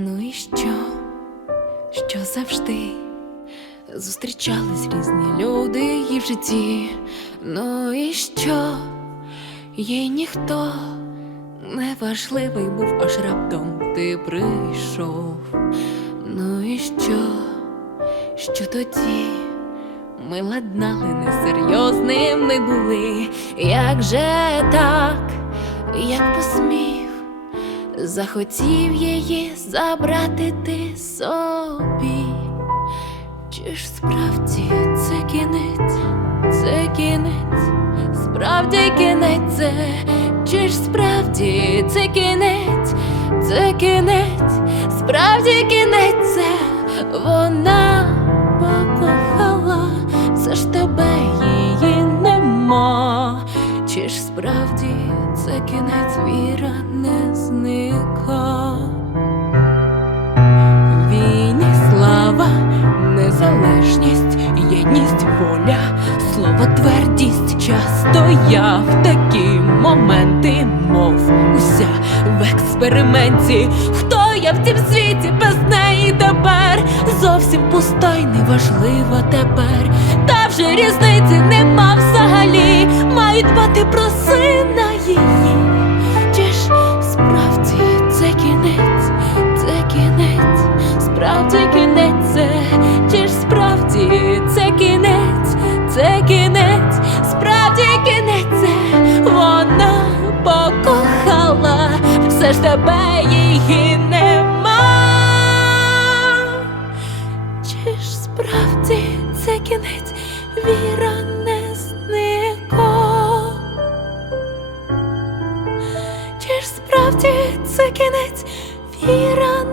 Ну і що? Що завжди зустрічались різні люди і в житті. Ну і що? Їй ніхто неважливий був, аж раптом ти прийшов. Ну і що? Що тоді? Ми ладнали несерйозними були, як же так, як захотів її забрати ти собі. Чи ж справді це кінець, це кінець, справді кінець це, чи ж справді це кінець, це кінець, справді кінець це? Вона покохала, все ж тебе її нема. Чи ж справді це кінець? Віра не незалежність, єдність, воля, слово твердість. Часто я в такі моменти, мов уся в експерименті. Хто я в цім світі без неї тепер? Зовсім пуста й неважлива тепер. Та вже різниці нема взагалі. Ж тебе її нема. Чи ж справді це кінець, віра не зникла? Чи ж справді це кінець, віра